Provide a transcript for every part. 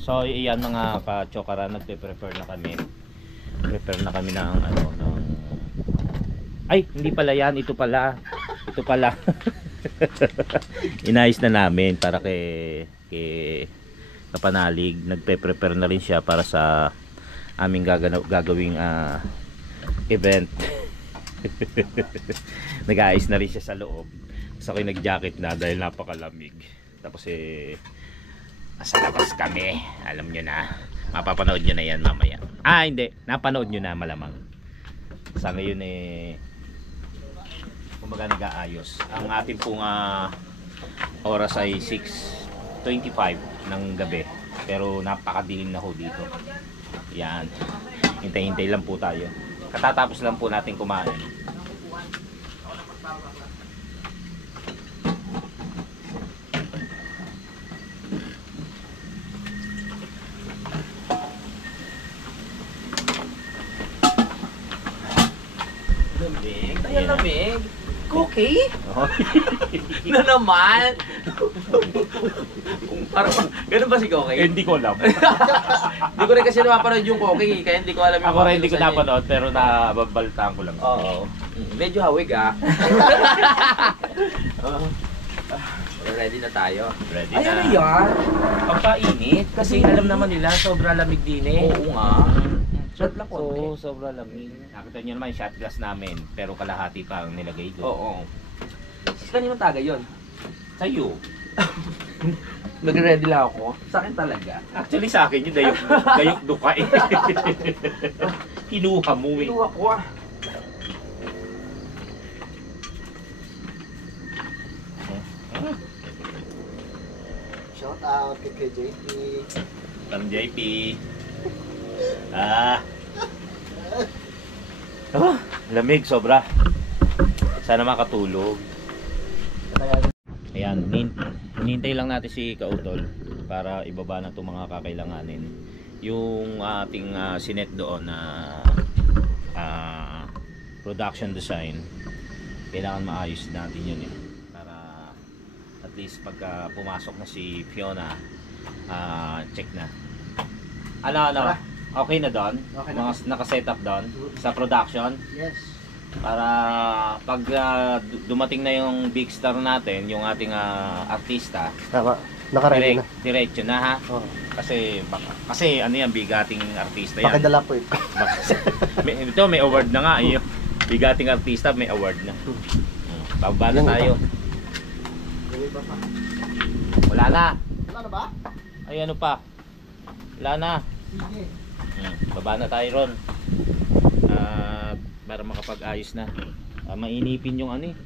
So iyan mga ka-chokara, nagpe-prepare na kami. Prepare na kami ng ano ng ay, hindi pala yan, ito pala. Ito pala. Inayos na namin para kay Kapanalig. Nagpe-prepare na rin siya para sa aming gagawing event. Nag-aayos na rin siya sa loob. So ako'y nag-jacket na dahil napakalamig. Tapos sa labas kami, alam nyo na, mapapanood nyo na yan mamaya. Hindi, napanood nyo na malamang. Sa ngayon kumbaga nag-aayos. Ang ating pong oras ay 6:25 ng gabi, pero napakadilim na ho dito. Yan, hintay-hintay lang po tayo. Katatapos lang po natin kumain. Ayan lamig. Cookie? Na naman. Parang, ganun ba si Cookie? Hindi ko alam. Hindi ko rin kasi napapanood yung Cookie, kaya hindi ko alam yung Ako rin hindi ko napanood, pero nababaltaan ko lang. Oo. Medyo hawig Ready na tayo. Ready Ay, na. ano yan? Pagpainit, kasi alam naman nila, sobra lamig din Oo nga. Shot lang konti. So, sobra lamig. Nakita nyo naman yung shot glass namin, pero kalahati pa ang nilagay doon. Oo. Kaninong tagay yun? Sa'yo. Nag-ready lang ako. Sa akin talaga. Actually sa akin yung dayok duka eh. Kinuha mo eh. Kinuha ko Shout out kay JP. From JP. Lamig sobra. Sana makatulog. Ayan, hinintay lang natin si Kautol para ibaba na itong mga kakailanganin. Yung ating sinet doon na production design, kailangan maayos natin yun para at least pagka pumasok na si Fiona, check na. Ano? Okay na doon? Okay mga naka-setup doon sa production? Yes. Para pag dumating na yung big star natin, yung ating artista, Tama. Naka-ready na. Diretso na ha. Oo. Kasi ano yan, bigating artista yan. Pakidala po ito. Ito may award na nga. Yung bigating artista may award na. Pababa na tayo. Wala na. Wala na ba? Ay ano pa? Wala na. Sige. Baba na tayo ron. Para makapag-ayos na. Mainipin yung ano eh.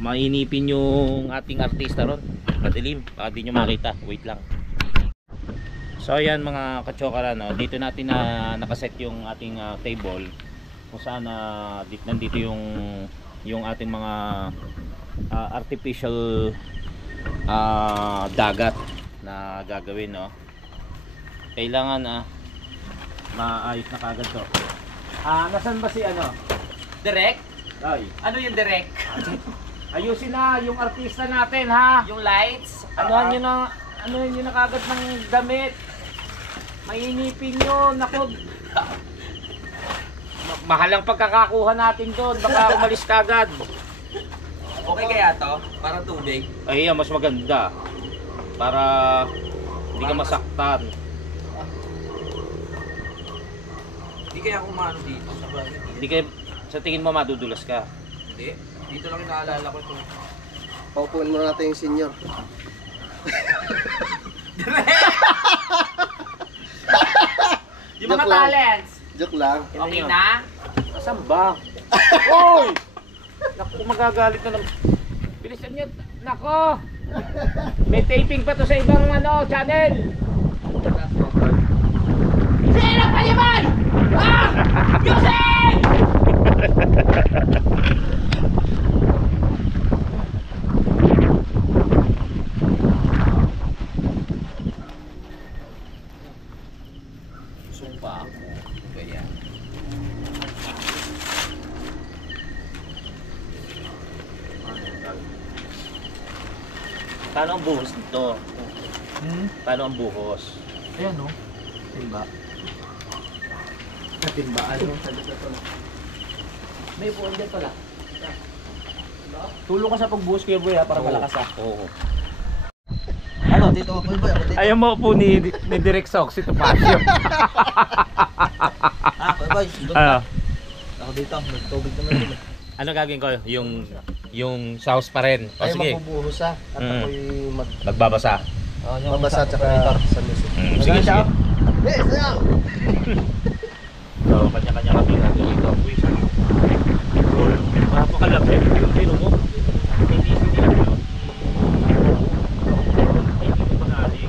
Mainipin yung ating artista ron. Madilim, baka di nyo makita. Wait lang. So ayan mga kachokara, no? Dito natin nakaset yung ating table. Kung saan nandito yung ating mga artificial dagat na gagawin, no? Kailangan maayos na kagad to. Nasaan ba si ano? Direct? Ay, Ano yung direct? ayusin na yung artista natin ha. Yung lights? Anuhan nyo na kagad ng damit. Mainipin nyo, naku. Mahal ang pagkakakuha natin doon, baka umalis kagad. Okay kaya to? Parang tubig? Ay, mas maganda. Para hindi ka masaktan. Hindi kaya kumano dito. Hindi ka, sa tingin mo madudulas ka. Hindi. Dito lang inaalala ko ito. Paupuin muna natin yung senior. Yung mga Joke lang. talents. Joke lang. Okay na? Asan ba? Oy! Naku, magagalit na naman. Bilisan nyo. Nako! May taping pa to sa ibang channel. Sino pa naman? Yusek! Sumpa ako. Kaya. Paano ang buhos nito? Paano ang buhos? Ayan no. Timba. Timba ano? May upuan dyan pala. Tulong ka sa pagbuhos kuya boy ha, para malakas ha. Oo. Ano, dito ako boy, ako dito. Ayaw mo po ni Direk Sox, ito pasyo. Boy, Ano? ako dito, may tubig naman dito. Ano gagawin ko? Yung sauce pa rin. O Tayo sige, magbubuhos ha, at ako'y magbabasa. magbasa at saka sa music. Sige, sige. Yes, sayaw! So, kanya-kanya kami gagawin dito. Uy, napakalapit. Yung tino mo. Hindi sila. Ay, hindi ko panalig.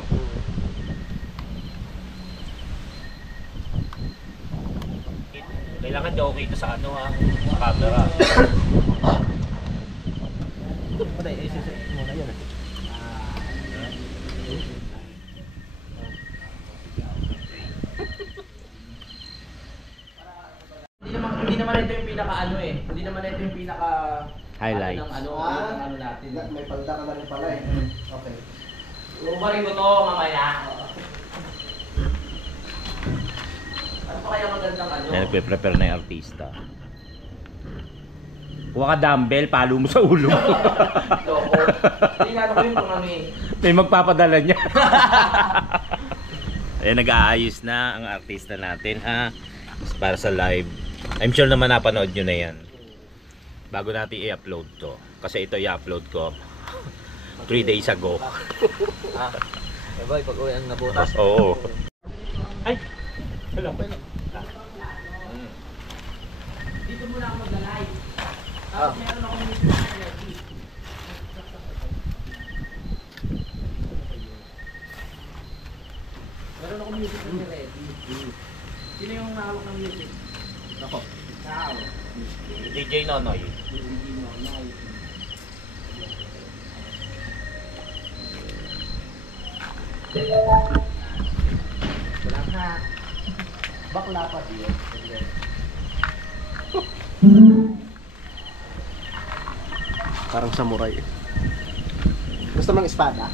Kailangan di okay ito sa ano ha, sa camera. Patay, isisit muna yan. Hindi naman ito yung pinaka ano eh. Hindi naman ito yung pinaka Highlights. ano natin. May palda ka na rin pala eh. Okay. Ubarin ko to mamaya. Ano pa kaya magandang ano? Yan, nagpe-prepare na yung artista. Kuha ka dumbbell, palo mo sa ulo. Loko. Hindi nga ano ko yung ano eh. May magpapadala niya. Ayan, nag-aayos na ang artista natin ha. Para sa live. I'm sure naman napanood nyo na yan. Bago natin i-upload to. Kasi ito i-upload ko 3 days ago. Eh boy, pag uwi ang nabutas. Oo. Ay! Hello. Dito muna ako mag-live. Tapos meron ako music ready. Meron ako music ready. Sino yung hawak ng music? Ako. Ikaw. DJ Nonoy. Hindi mo, no. Wala ka. Bakla pa din. Parang samurai eh. Gusto mong espada?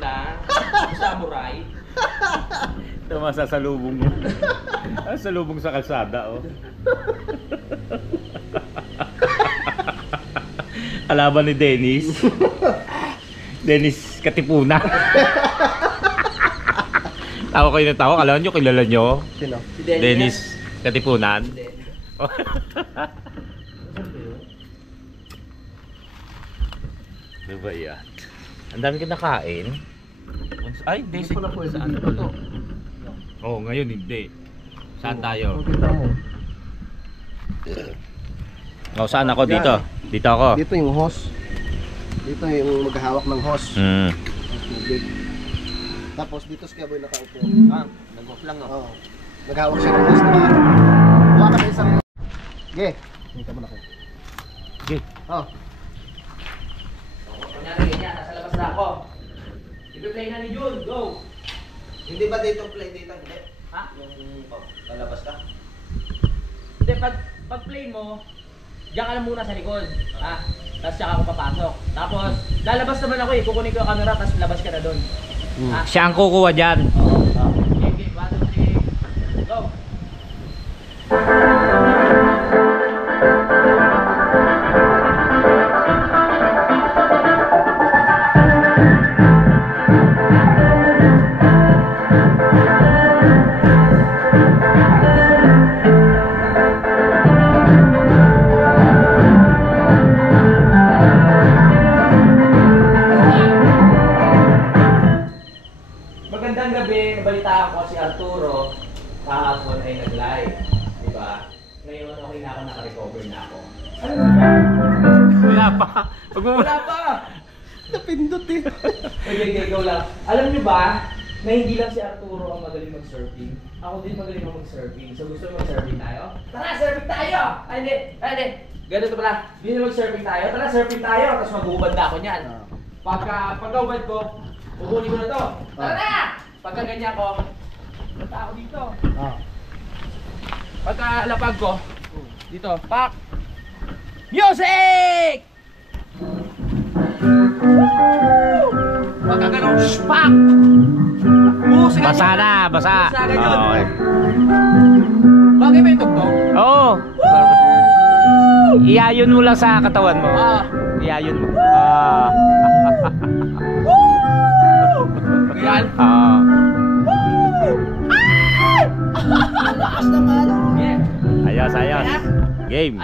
Na, samurai. Ito masasalubong mo. Salubong sa kalsada, oh. Kalaban ni Dennis. Dennis Katipuna. Tawa kayo ng tawa. Alam nyo, kilala nyo? Sino? Si Dennis Katipunan. Diba yan? Ang dami ka nakain. Ay, hindi. Hindi pala pwede Saan dito. ba to? Oo, ngayon hindi. Saan tayo? Kita mo. Oh, saan ako? Dito. Dito ako. Dito yung host. Dito yung maghahawak ng host. Mm. Tubig. Tapos dito si Kaboy nakaupo. nag-off lang no? Oo. Naghahawak siya ng host, diba? Buka ka na isang... Ge. Dito mo na kayo. Okay. Oh. Kunyari ganyan, nasa labas na ako. I-play na ni Jun, go! Hindi ba dito play dito? Hindi. Ha? Yung palabas ka? Hindi, pag play mo, diyan ka lang muna sa likod. Ha? Tapos tsaka ako papasok. Tapos, lalabas naman ako eh. Kukunin ko yung camera, tapos labas ka na doon. Ha? Siya ang kukuha dyan. Oo. Okay, 1, 2, 3, go! Magandang gabi, nabalitaan ko si Arturo kahapon ay nag-live, di ba? Ngayon okay na ako, naka-recover na ako. Ano ba? Wala pa. Pag mo... Wala pa! Napindot eh. Okay, go lang. Alam niyo ba, na hindi lang si Arturo ang magaling mag-surfing. Ako din magaling mag-surfing. So gusto mo mag-surfing tayo? Tara, surfing tayo! Ay, hindi. Ganito pala. Hindi na mag-surfing tayo. Tara, surfing tayo. Tapos mag-ubad na ako niyan. Pagka-ubad ko, kukunin ko na to. Tara na! Pagka ganyan ko, punta ako dito. Pagka lapag ko, dito, pak! Music! Magkaganon, spak! Buhos agad Basa yun. na, basa. Buhos agad yun. Okay. Bagay ba yung tugtog? Oo. Iayon mo lang sa katawan mo. Iayon mo. Yan. Yeah. Ayos, ayos. Game.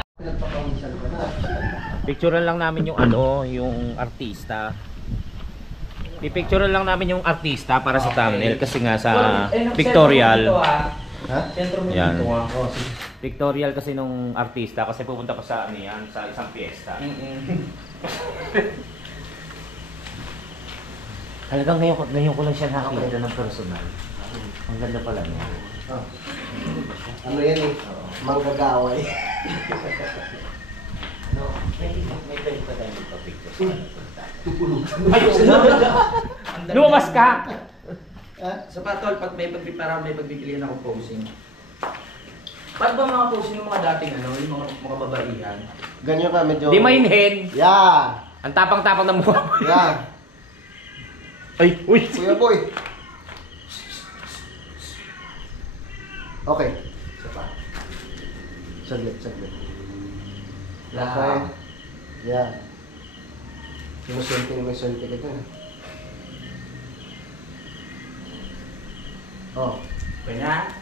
Picturean lang namin yung yung artista. Pipicturean lang namin yung artista para sa thumbnail kasi nga sa pictorial. Ha? Sentro mo Yan. dito ah. Pictorial kasi nung artista kasi pupunta pa sa yan, sa isang piyesta. Talagang ngayon ko lang siya nakita ng personal. Ang ganda pala niya. Ano yan eh? Manggagaway. May pwede pa tayo magpa-picture. Lumabas Lumabas ka! Sa patol, pag may pagpipilian ako posing. Paano ba mga posing ng mga dating yung mga babaihan? Ganyan ka medyo... Di mainhin! Yeah! Ang tapang-tapang ng mukha. Yeah! Ay, uy! Kuya boy! Okay. Isa pa. Saglit. Okay. Yeah. Inusunti ka dyan. Oh. Okay na?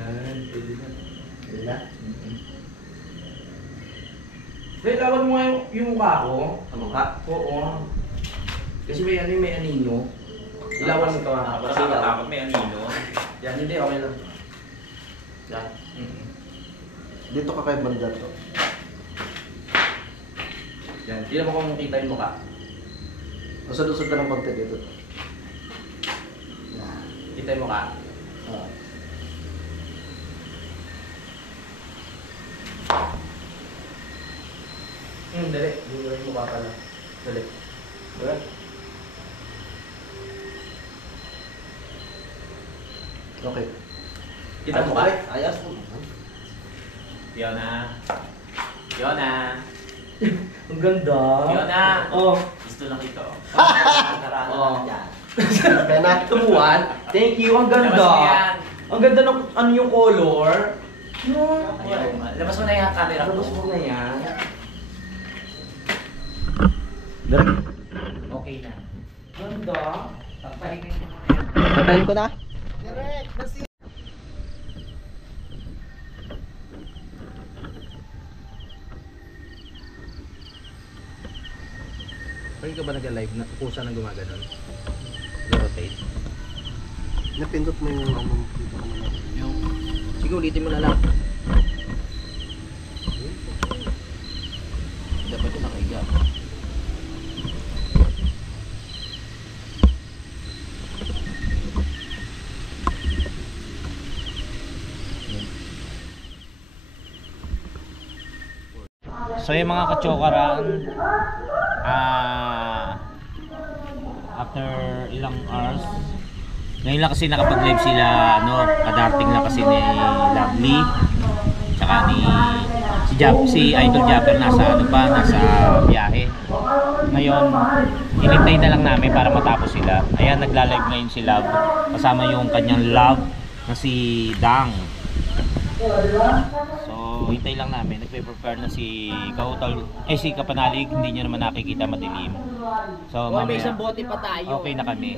Yan, pwede na. Hindi na? Dahil lawan mo nga yung mukha ko. Ang mukha? Oo. Kasi may anino. Ilawan mo ito ah. Takot may anino. Yan, hindi, okay lang. Yan. Dito ka kay banda to. Yan, hindi naman kung makita yung mukha. Usad-usad ka ng konti dito. Yan. Kita yung mukha. Ah. Dali. Hindi yung mukha pala. Dali. Diba? Okay. Kita mo mukha? Ayos. Fiona. Ang ganda. Fiona. Oh. Gusto lang ito. Oh. Kaya na. Tumuan. Thank you. Ang ganda. Labas mo yan. Ang ganda ng yung color. Labas mo na yung camera ko. Tapos mo na yan. Okay na. Ganda. Pagpahinga mo. Patayin ko na. Direct. Kasi... Pwede ka ba nag-live na kusa nang gumaganon? Rotate. Napindot mo yung ano. Sige, ulitin mo na lang. Dapat ito nakahiga. So yung mga kachokaran, after ilang hours, ngayon lang kasi nakapag-live sila, kadating lang kasi ni Lovely, tsaka si Idol Japper nasa biyahe. Ngayon, hinintay na lang namin para matapos sila. Ayan, nagla-live ngayon si Love, kasama yung kanyang love na si Dang. So, hintay lang namin. Nagpe-prepare na si Kautal, si Kapanalig, hindi nyo naman nakikita, madilim. So, May mamaya, isang bote pa tayo. okay na kami.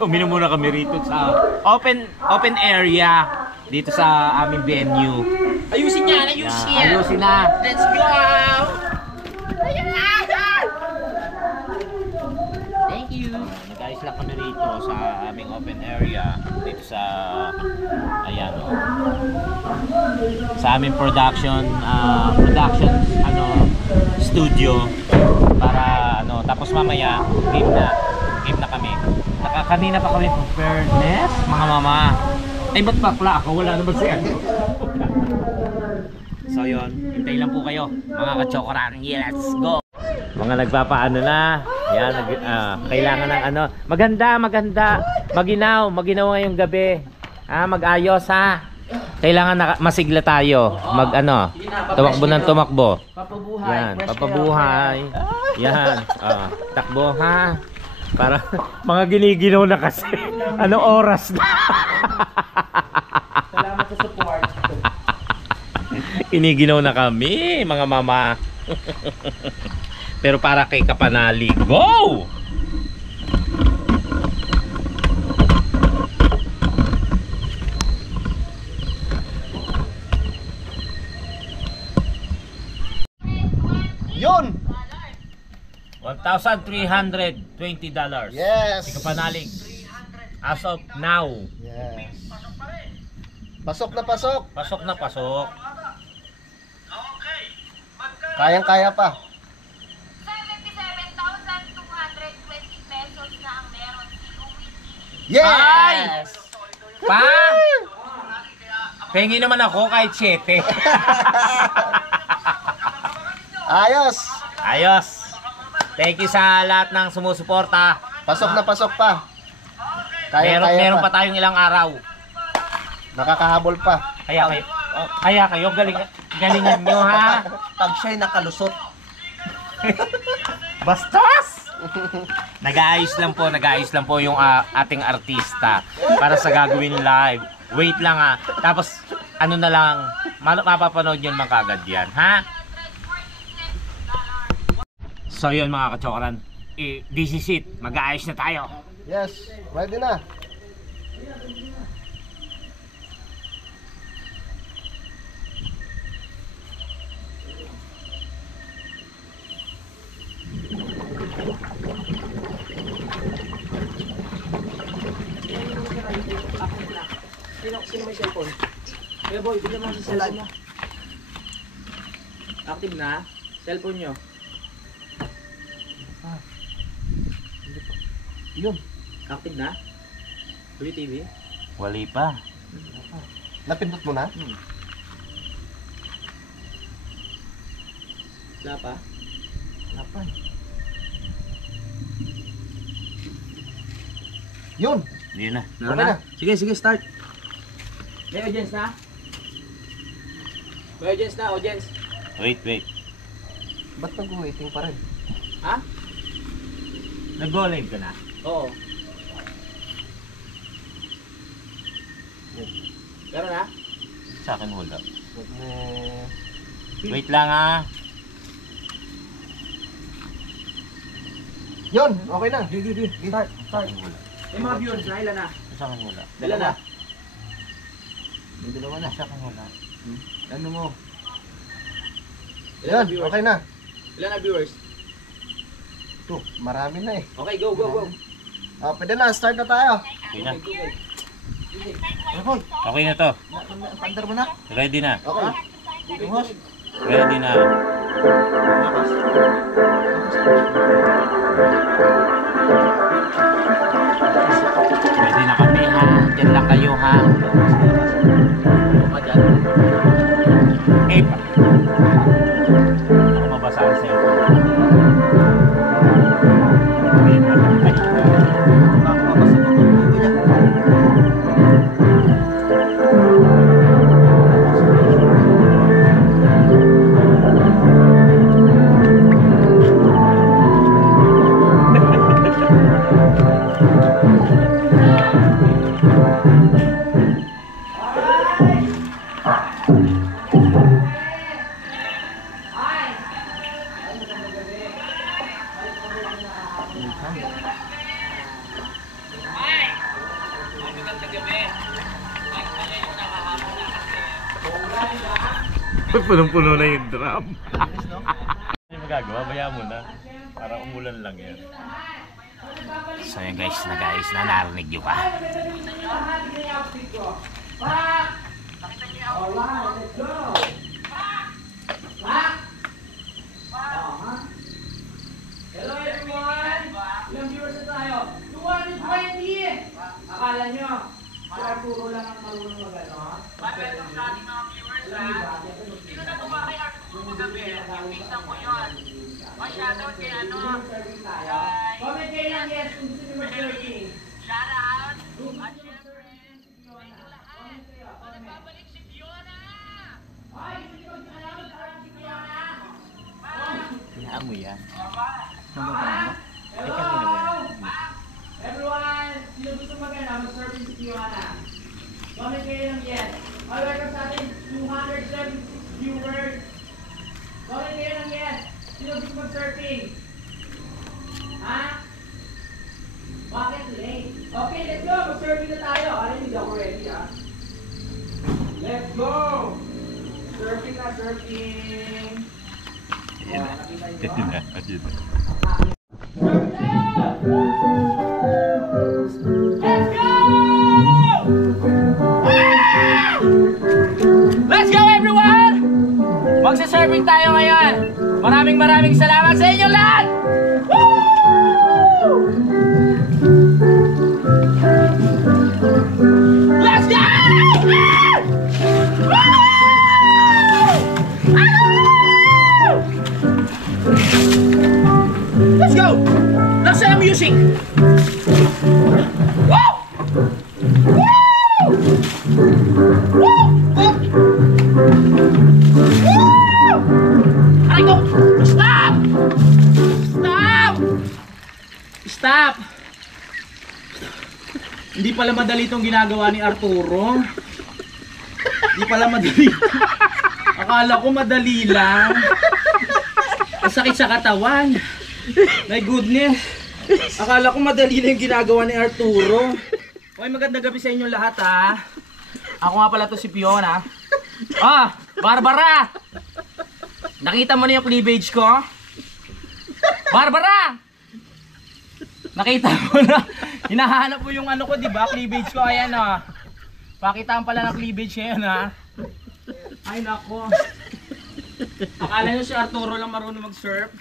Uminom muna kami rito sa open area dito sa aming venue. Ayusin yan! Ayusin na. Let's go! Thank you! Nag-ayos lang kami rito sa aming open area dito sa sa aming production studio para tapos mamaya game na kami. Kanina pa kami preparedness mga mama. Ay ba't bakla ako? Wala naman siya. So yun, hintay lang po kayo mga kachokoran. Let's go! Mga nagpapaano na. Yan, kailangan ng maganda. Maginaw ngayong gabi. Mag-ayos ha. Kailangan masigla tayo. Mag ano, tumakbo ng tumakbo. Papabuhay. Yan, fresh papabuhay. Yan. Takbo ha. Para mga giniginaw na kasi. Anong oras na? Salamat sa support. Iniginaw na kami, mga mama. Pero para kay Kapanali. Go! Yun! $1,320. Yes! Si Kapanalig. As of now. Yes. Pasok na pasok. Pasok na pasok. Kayang-kaya pa. 77,220 pesos na ang meron si Uwi. Yes! Pa! Pengi naman ako kahit 7. Ayos! Ayos. Thank you sa lahat ng sumusuporta. Pasok na pasok pa. Kayang-kaya Meron pa. pa tayong ilang araw. Nakakahabol pa. Kaya kayo galingan nyo ha. Pag siya'y nakalusot. Bastos! Nag-aayos lang po yung ating artista para sa gagawin live. Wait lang ha. Tapos ano na lang, mapapanood yun mga kagad yan, ha? So yun mga kachokaran, this is it. Mag-aayos na tayo. Yes, ready na. Sino may cellphone? Kaya boy, bigyan mo sa cellphone mo. Active na? Cellphone nyo. Yun. Active na? Blue TV? Wali pa. Napindot mo na? Wala pa? Wala pa. Yun. Hindi na. Meron Okay na? na. Sige, start. May audience na? May audience na, audience. Wait. Ba't nag-waiting pa rin? Ha? Nag-go live ka na? Oo. Meron na? Sa akin wala. Eh, Wait lang ha. Yun, okay na. Start. Sa akin wala. May mga viewers na, ilan na? Sa akin wala. Ilan na? May dalawa na. Sa akin wala. Ano mo? Ilan na Yun, viewers? okay na. Ilan na viewers? Ito, marami na eh. Okay, go. Pwede na, start na tayo. Okay na. Okay, Okay na to. pandar mo na. Ready na. Okay. Ready na. Ready na kami ha. Diyan lang kayo ha. Ka dyan. Pa. Ako mabasa ang cellphone. Punong-puno na yung drum. Ano magagawa? Bayaan mo na. Para umulan lang yan. So yan guys, nag-ayos na. Narinig nyo pa. Hello everyone! Ilang viewers na tayo? 220! Akala nyo, si Arturo lang ang marunong mag-ano? Welcome sa ating mga viewers ha. Sino na tuwa kay Arturo magabi? Ipinsan ko yun. Shoutout kay ano? Comment kayo lang yes kung gusto nyo mag-surfing. Shoutout! At syempre, Kailangan mo yan. Hello! Everyone! Sino gusto mag-surfing si Fiona? Comment kayo ng yes. All welcome sa ating 207 viewers. Comment kayo ng yes. Sino gusto mag-surfing? Ha? Bakit late? Okay, let's go! Mag-surfing na tayo. Hindi ako ready ha. Let's go! Surfing na, surfing! Ayan na. Ayan na. Let's go everyone! Magsa-surfing tayo ngayon. Maraming salamat sa inyo lahat! Woo! Let's go! Let's go! Let's have music! Woo! Woo! Woo! Aray ko! Stop! Stop! Stop! Hindi pala madali itong ginagawa ni Arturo. Hindi pala madali. Akala ko madali lang. Ang sakit sa katawan. My goodness. Akala ko madali lang yung ginagawa ni Arturo. Okay, magandang gabi sa inyo lahat ha. Ako nga pala to si Fiona. Ah, Barbara! Nakita mo na yung cleavage ko? Barbara! Nakita mo na. Hinahanap mo yung ano ko, di ba? Cleavage ko, ayan o. Pakitaan pala ng cleavage ngayon ha. Ay nako. Akala nyo si Arturo lang marunong mag-surf?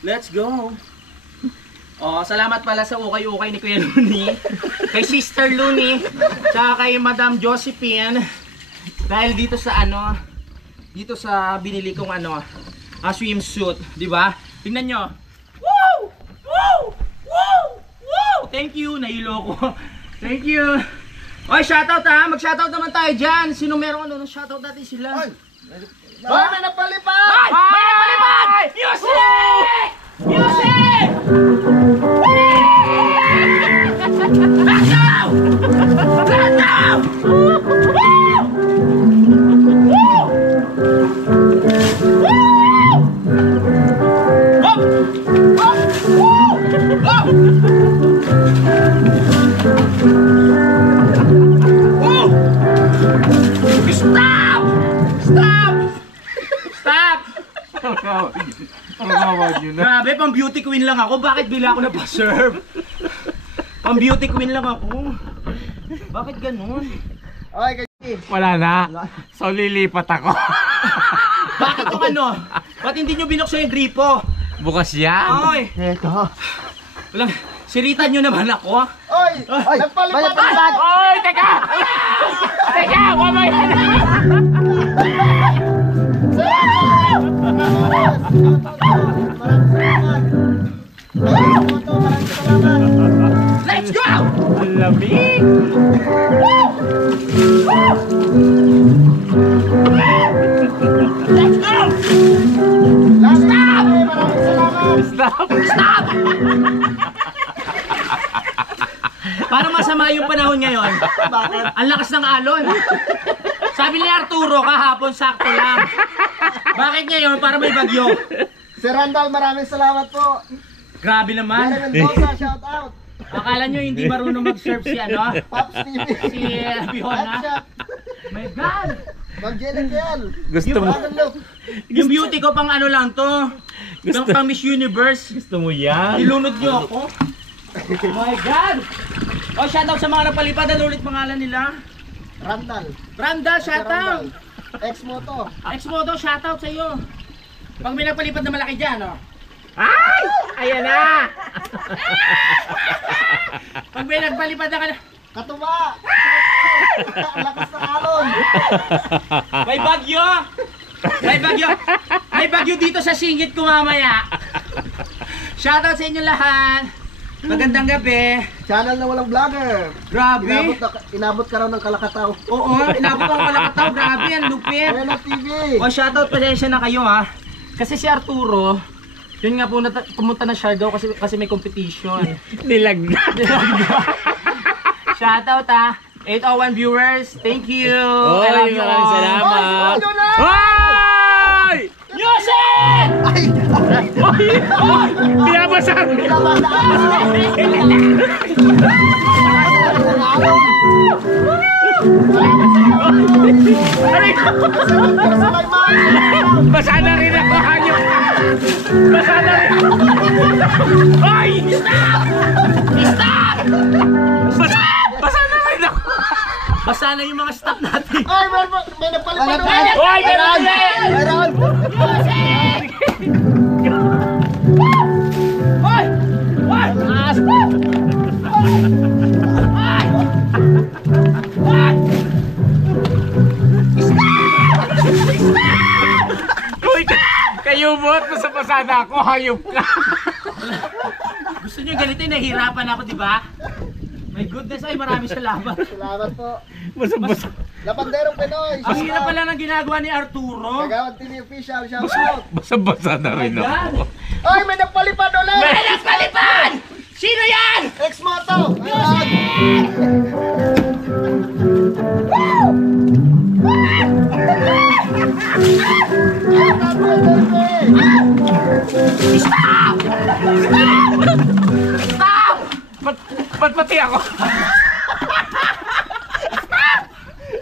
Let's go! Oh, salamat pala sa ukay-ukay ni Kuya Luni, kay Sister Luni, tsaka kay Madam Josephine. Dahil dito sa ano, dito sa binili kong ano, swimsuit, di ba? Tingnan nyo. Woo! Woo! Woo! Woo! Thank you, nahilo ko. Thank you. Oy, shoutout ha, mag-shoutout naman tayo dyan. Sino meron ano, shoutout natin sila. Ay! May napalipad! Ay! May napalipad! Music! Music! Let's go! Let's go! Woo! Woo! Woo! Up! Up! Woo! Up! Woo! Stop! Stop! Stop! Grabe, pang beauty queen lang ako. Bakit bila ako napa-serve? Pang beauty queen lang ako. Bakit ganun? Okay, kay Wala na. So lilipat ako. Bakit kung ano? Ba't hindi nyo binuksan yung gripo? Bukas yan. Oy! Eto. Walang, siritan nyo naman ako. Oy! Ay! Nagpalipad! Oy, teka! Teka, wala yan. Let's go! Ang lamig. Let's go! Stop! Maraming salamat! Stop. Stop! Parang masama yung panahon ngayon. Ang lakas ng alon. Sabi ni Arturo kahapon sakto lang. Bakit ngayon para may bagyo? Si Randall, maraming salamat po. Grabe Jerry naman. Mendoza, shout out. Akala nyo hindi marunong mag-surf si ano? Pops TV. Si Fiona. Headshot. My God! Mag-Jellikel. Gusto mo? Dragon Loop. Yung beauty ko pang ano lang to. Pang Miss Universe. Gusto mo yan? Nilunod nyo ako. Oh my God! Oh, shoutout sa mga napalipad. Ano ulit pangalan nila? Randall. Randall, shoutout! Ex-moto. Ex-moto, shoutout sa iyo. Pag may nagpalipad na malaki dyan, oh. Ay! Ayan na! Pag may nagpalipad na ka na. Katuba. Ang lakas ng alon. May bagyo! May bagyo! May bagyo dito sa singit ko mamaya. Shoutout sa inyo lahat. Magandang gabi. Channel na walang vlogger. Grabe. Inabot ka raw ng Kalakataw. Oo, inabot ko ang Kalakataw. Grabe, ang lupit. Ayan ang TV. O, shoutout, pasensya na kayo ha. Kasi si Arturo, yun nga po, pumunta na Siargao kasi may competition. Nilagna. Shoutout ha. 801 viewers, thank you. I love Oy, you maraming all. salamat. Hoy! Music! Ay! Pinabasa. Basa na rin ako, hanyok ka. Basa na rin. Ay! Stop! Stop! Basa na rin ako. Basta na yung mga staff natin. Ay, may nagpalipad ulit! Oy, meron ulit! Meron! Hoy! Hoy! Uy, kayo bot, basa-basa na ako, hayop ka. Gusto niyo ganito, nahihirapan ako, di ba? My goodness, ay maraming salamat. Salamat po. Basa-basa. Lapanderong Pinoy. Ang hirap pala ng ginagawa ni Arturo. Kagawad TV official. Shout out. Basa-basa na rin ako. Ay, may nagpalipad ulit! May nagpalipad! Sino yan? Ex-moto! Ayan! Ba't pati ako?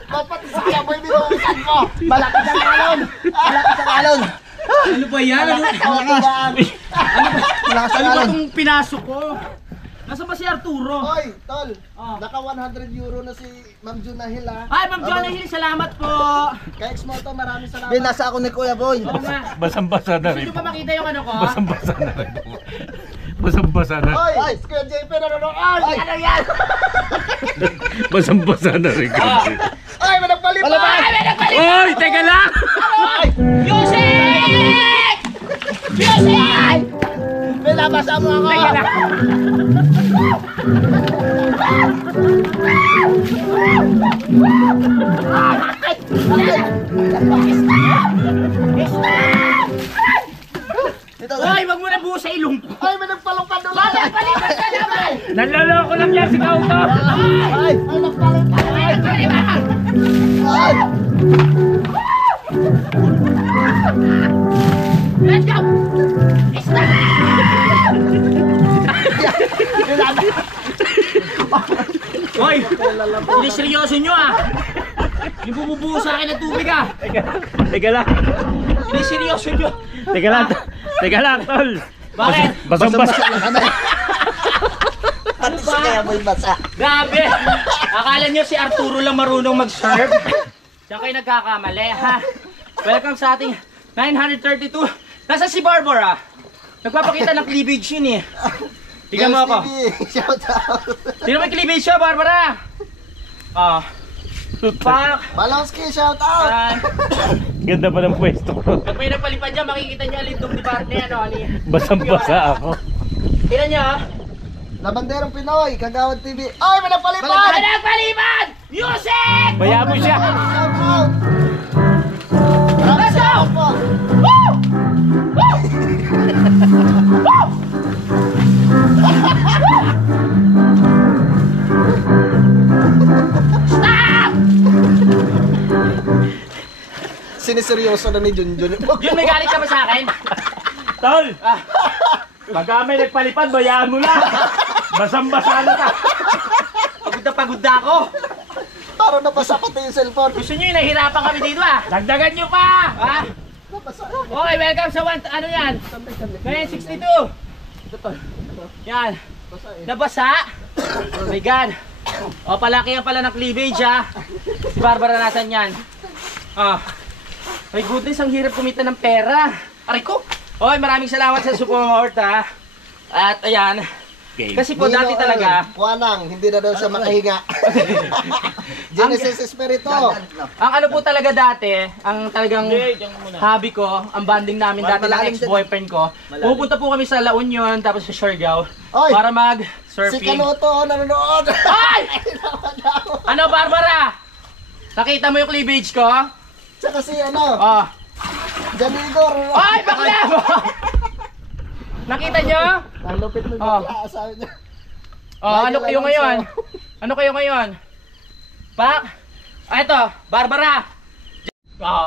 Dapat sa kaboy binuhusan mo! Malaki sa kalon! Malaki sa kalon! Ano ba yan? Ano Malakas! Malakas sa ba kalon! itong pinasok ko? Nasaan ba si Arturo? Hoy, tol! Oh. Naka 100 euro na si Ma'am Junahil ha. Ay, Ma'am Johnny Hill, salamat po. Kay ex-moto, maraming salamat. Binasa ako ni Kuya Boy. Oo nga. Basang-basa na Gusto rin niyo ba makita yung ano ko? Basang-basa na rin ako. Basang-basa na. Hoy! Ay! Kuya JP nanonood! Ay! Ano yan? Basang-basa na rin kasi. Ay! May nagpalipad! Ay, may nagpalipad! Oy, teka lang! Ay! Music! Music! May labasa mo ako! Teka lang. Ito! Hoy, wag mo na buo sa ilong ko. Ay! May nagpalupad ulit! Nagpalipad ka naman! Nanloloko lang yan, si Kauto! Ay! May nagpalupad! May nagpalipad! Ay! Let's go! Stop! Hoy! Hindi seryoso nyo ah! Yung bumubuo sa akin ng tubig ah! Teka lang, Hindi seryoso nyo! teka lang, teka lang, tol. Bakit? Basang-basa. Pati si Kuya Boy basa. Grabe! Akala nyo si Arturo lang marunong mag-serve? Diyan kayo nagkakamali ha! Welcome sa ating 932. Nasa si Barbara? Nagpapakita ng cleavage yun eh. Tignan mo ako. Shout out! Tignan mo yung cleavage siya, Barbara! Ah. Pak! Balonski, shout out! Ganda pa ng pwesto ko. Pag may napalipad dyan, makikita nyo alindog ni Barney. Ano, Basang-basa ako. Tignan nyo ha! Labanderong Pinoy, Kagawad TV. Ay! May nagpalipad! May nagpalipad! Music! Maya mo siya. Shout out! Maraming salamat po! Woo! Woo! Woo! Stop! Siniseryoso na ni Junjun. Yun, may galit ka ba sa akin? Tol! Pagka may nagpalipad, bayaan mo lang. Basang-basa na ka. Pagod na ako. Parang nabasa pati yung cellphone. Gusto nyo yung nahihirapan kami dito ah. Dagdagan nyo pa! Ha? Nabasa. Okay, welcome sa ano yan? 962. Ito to. Yan. Nabasa? Oh my God. O, palaki yan pala ng cleavage ha. Si Barbara nasan yan? Ah. My goodness, ang hirap kumita ng pera. Aray ko. Okay, maraming salamat sa support ha. At ayan, Game. Kasi po dati talaga, Kuwanang, hindi na daw siya makahinga. Genesis Espiritu. ang ano po talaga dati, ang talagang Hindi, diyan ka muna. hobby ko, ang banding namin dati ng ex-boyfriend ko, pupunta po kami sa La Union, tapos sa Siargao, Oy! para Si mag-surfing. Kanuto, nanonood. Ay! Ano, Barbara? Nakita mo yung cleavage ko? Tsaka si ano, Oh. Jan Igor. Ay, bakla! Nakita nyo? Ang lupit ng Oh. bakla, sabi niya. Oh, ano Michael kayo Alonso. ngayon? Ano kayo ngayon? Pak? Ah, ito, Barbara. Oh.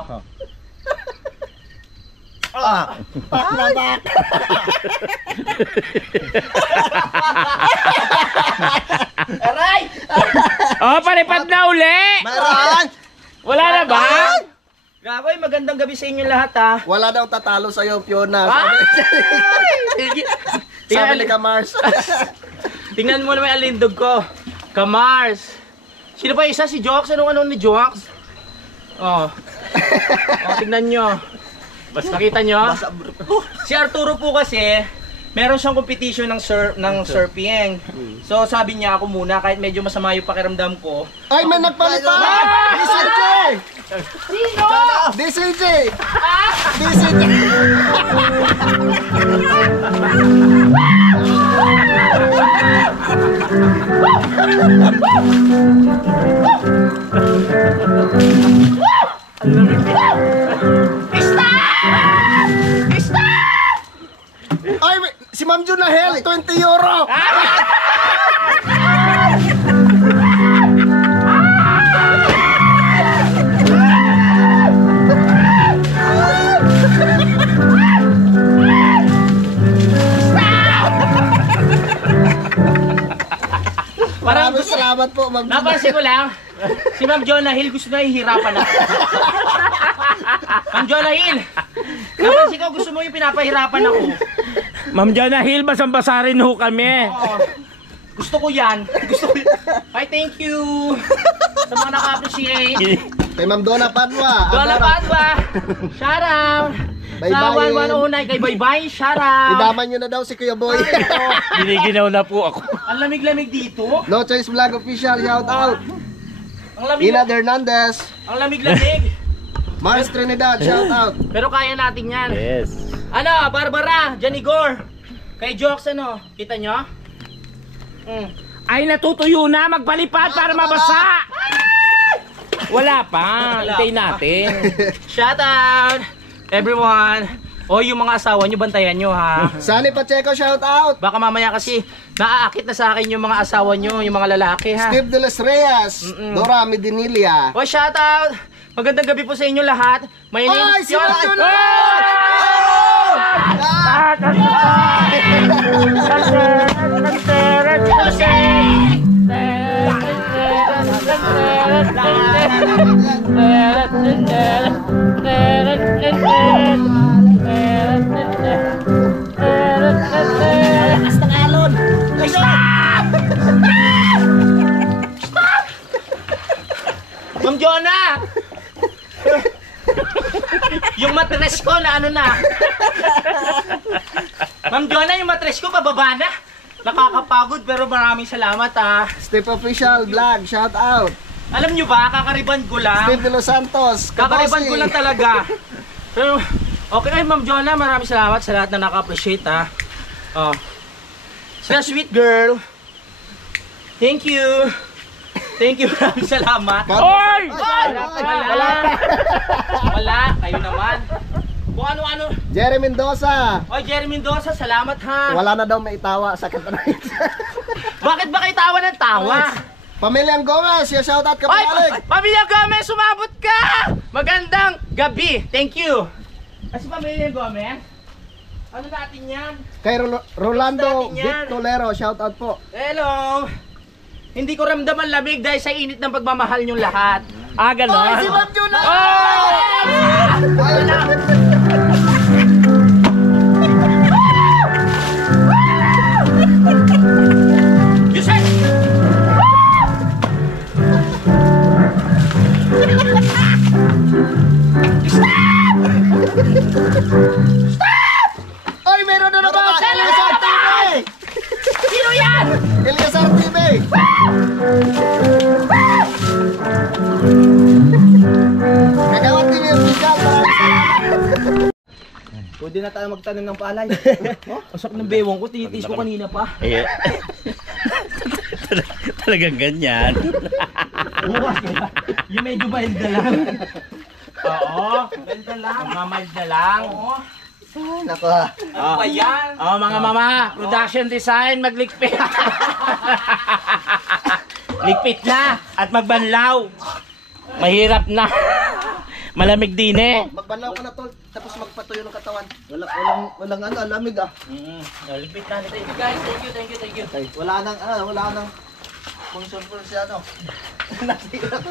Pak na bak. Aray! Oh, palipad na uli! Meron! Wala na ba? Grabe, magandang gabi sa inyo lahat ha. Wala daw tatalo sa'yo, Fiona. Sige. Sabi ni Kamars. Tingnan mo naman yung alindog ko. Kamars. Sino pa isa? Si Jox? Anong ni Jox? Oh. Oh, tingnan nyo. Nakita nyo? Si Arturo po kasi, meron siyang competition ng surfing. So sabi niya ako muna, kahit medyo masama yung pakiramdam ko. Ay, may nagpalipad! DCJ! Sino? DCJ! DCJ! Ay, si Ma'am Jun na hell, 20 euro! Parang Maraming salamat po, Ma'am Jun. napansin ko lang, si Ma'am Jonah Hill gusto na ihirapan ako. Ma'am Jonah Hill, napansin ko gusto mo yung pinapahirapan ako. Ma'am Jonah Hill, basang-basa rin ho kami. Oo. Gusto ko yan. Gusto ko yan. Ay, thank you sa mga naka-appreciate. Kay Ma'am Donna Padua. Donna Adara. Padua, shout out. Sa Bye-bye. 1109 kay Bye Bye, shout out. Idaman nyo na daw si Kuya Boy. Giniginaw na po ako. Ang lamig-lamig dito. No Choice Vlog Official, shout out. Ang lamig, Ina Hernandez. ang lamig-lamig. Mars Trinidad, shout out. Pero kaya natin yan. Yes. Ano, Barbara, Janigor. Kay Jokes, ano, kita nyo? Ay, natutuyo na. Magpalipad para mabasa. Wala pa. Hintayin natin. Shout out, everyone. O, yung mga asawa nyo, bantayan nyo ha. Sunny Pacheco, shout out. Baka mamaya kasi naaakit na sa akin yung mga asawa nyo, yung mga lalaki ha. Steve De Las Reyes, Dora Medinilla. O, shout out. Magandang gabi po sa inyo lahat. My name Ay, is si Ma'am Jun! Ma'am Jonah! Yung matres ko na ano na. Ma'am Jonah, yung matres ko pababa na. Nakakapagod pero maraming salamat ha. Steve Official Vlog, shout out. Alam nyo ba, kakariban ko lang. Steve De Los Santos, Kakariban Kabosi. ko lang talaga. Pero, okay ay Ma'am Jonah, maraming salamat sa lahat na naka-appreciate ha. Oh. Sila sweet girl. Thank you. Thank you, maraming salamat. Oy! Wala, kayo naman. Kung ano-ano. Jerry Mendoza. Oy, Jerry Mendoza, salamat ha. Wala na daw may tawa sa katanay. Bakit ba kayo tawa ng tawa? Pamilyang Gomez, yung shout out ka Oy, panalig. Pamilya Gomez, sumabot ka! Magandang gabi. Thank you. Kasi Pamilya Gomez, ano natin yan? Kay Rolando Gusto natin yan. Vic Tolero, shout out po. Hello. Hindi ko ramdam ang lamig dahil sa init ng pagmamahal niyong lahat. Ah, ganon. Si Ma'am Jun! Yusek! Ay, meron na naman! Quezon TV! Sino yan? Oy! Nagawat din yung bigal. Maraming salamat. Pwede na tayo magtanim ng palay. Asok ng bewang ko, tinitis ko kanina pa. Eh, talagang ganyan. Yung medyo mild na lang. Oo, mild na lang. Mga mild na lang. Oo. Nako. Ano ba yan? Oh, mga mama, production design, magligpit. Ligpit na at magbanlaw. Mahirap na. Malamig din eh. Magbanlaw ka na tol, tapos magpatuyo ng katawan. Walang ano, lamig ah. Ligpit na nito. Guys, thank you. Ay, wala nang sponsor si ano.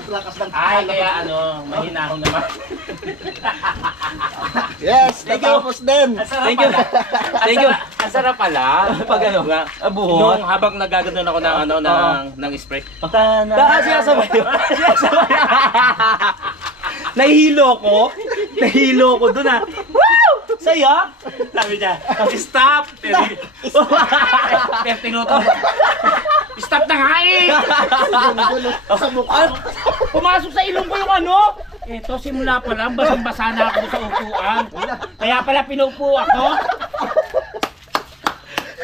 Lakas ng Ay, kaya ano, mahinahon naman. Yes, natapos din. Thank you. Thank you. Ang sarap pala. Pag ano? Nga, Buhot. nung habang nagagano'n ako ng ano ng spray. Sinasabay. Nahihilo ko doon ah. Woo! Saya! Sabi niya, stop! Pero tinuto. Stop na nga eh! Sa mukha. Pumasok sa ilong ko yung ano. Ito, simula pa lang, basang-basa na ako sa upuan. Kaya pala pinupo ako.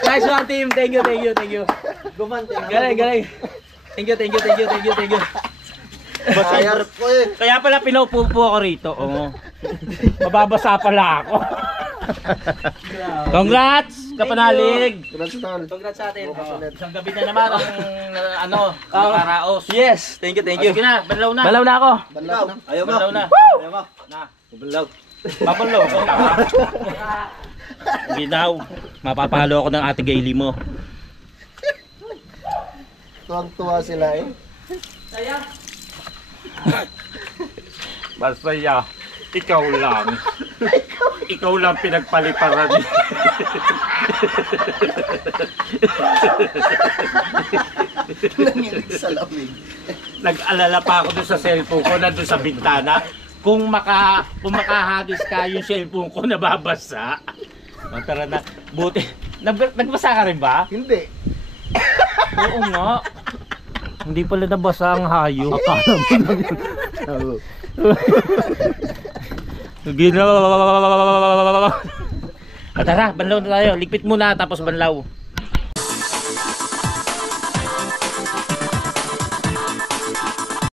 Nice one team. Thank you. Gumante. Galing. Thank you. Masayar ko eh. Kaya pala pinupo ako rito. Oo. Mababasa pala ako. Congrats, kapanalig. Congrats tol. Congrats sa atin. Isang gabi na naman ang nakaraos. Yes. Thank you. Sige na, banlaw na. Malaw na ako. Banlaw na. Ayaw mo. Banlaw na. Ayaw mo. Na. Banlaw. Babalo. Ginaw. Mapapalo ako ng ate Gaily mo. Tuwang-tuwa sila eh. Saya. Masaya. Ikaw lang. Ikaw lang pinagpaliparan. Nanginig sa lamig. Nag-alala pa ako doon sa cellphone ko, nandun sa bintana. Kung makahagis ka yung cellphone ko, nababasa. O, tara na. Buti. Nagbasa ka rin ba? Hindi. Oo nga. Hindi pala nabasa ang hayop. Akala mo na yun. Tara, banlaw na tayo. Ligpit muna tapos banlaw.